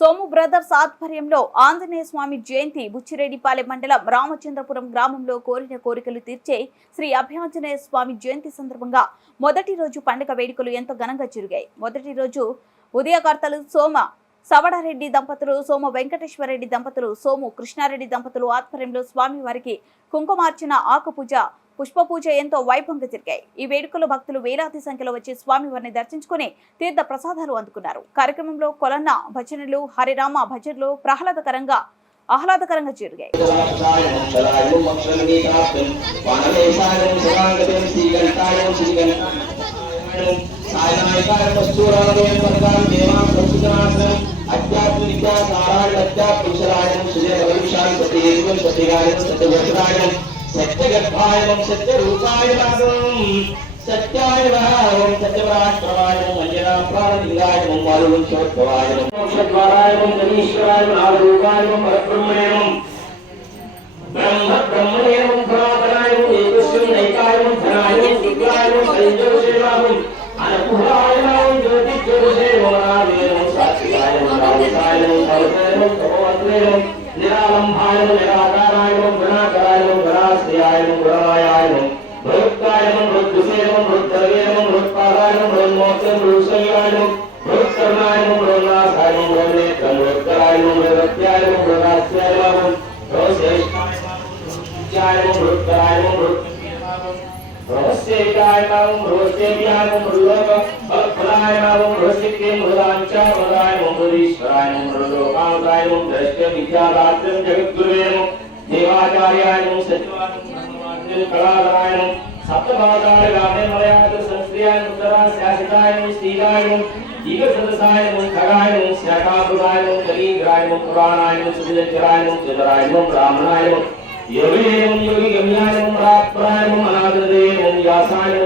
Somu brothers ఆధ్వర్యంలో ఆంజనేయ స్వామి జయంతి బుచ్చిరెడ్డిపాలెం మండలం రామచంద్రపురం గ్రామంలో కోరిన కోరికలు తీర్చే శ్రీ అభ్యాంజనేయ స్వామి జయంతి సందర్భంగా మొదటి రోజు పండుగ వేడుకలు ఎంతో ఘనంగా జరిగాయి. మొదటి రోజు ఉదయకర్తలు సోమ సవడారెడ్డి దంపతులు సోమ వెంకటేశ్వరరెడ్డి దంపతులు సోము కృష్ణారెడ్డి దంపతులు ఆధ్వర్యంలో స్వామి వారికి కుంకుమార్చన ఆకుపూజ పుష్ప పూజ ఎంతో వైభవంగా జరిగాయి ఈ వేడుకలో భక్తులు వేలాది సంఖ్యలో వచ్చి స్వామివారిని దర్శించుకుని తీర్థ ప్రసాదాలు అందుకున్నారు కార్యక్రమంలో కొలన్న భజనలు హరిరామ భజనలు ప్రహ్లాదకరంగా ఆహ్లాదకరంగా జరిగాయి सत्यगर्भा ओम सत्य रूपाय ओम सत्याय ओम सत्यपराक्रमाय ओम अंजना प्राणलिंगाय ओम वारुवंशोद्भवाय ओम मोक्षद्वाराय ओम गणेश्वराय ओम नागरूपाय ओम परब्रह्मणे ओम ब्रह्म ब्रह्मणे ओम पुरातनाय ओम एकस्मिन् नैकाय ओम धनाय ओम शुक्लाय ओम संयोगसेवाय ओम अनुग्रहाय ओम ज्योतिज्योतिषे ओम नादेव ओम साक्षिकाय ओम राजसाय ओम सर्वदेव ओम तपोवत्रे ओम నిరాలంభాయనం నిరాకారాయనం గుణాకరాయనం గుణాశ్రయాయనం గుణమాయాయనం భయోక్తాయనం హృద్విషయనం హృద్ద్రవ్యయనం హృత్పాదాయనం హృన్మోక్షం హృషయాయనం హృత్కర్ణాయనం హృన్నాశాయనం హృనేత్రం హృత్కరాయనం హృదత్యాయనం హృదాస్యాయనం హృశ్రేష్ఠాయనం హృత్కరాయనం హృత్ ృశ్యేకాయనం హృశ్యేభ్యాయనం హృలోక ఫలాయనం హృషిక్యం హృదాంచ హృద భువనేశ్వరాయ మృగోపాయ ద్రష్ట విద్యాదాత్రం జగద్గురువేను దేవాచార్యాయను సచివాయను సప్తభాగాలు గానే మలయాళ సంస్క్రియాయను ఉత్తరా శాసితాయను శ్రీరాయను ఈగ సదసాయను ఖగాయను యోగి గమ్యాయను ప్రాప్రాయను అనాథదేవం వ్యాసాయను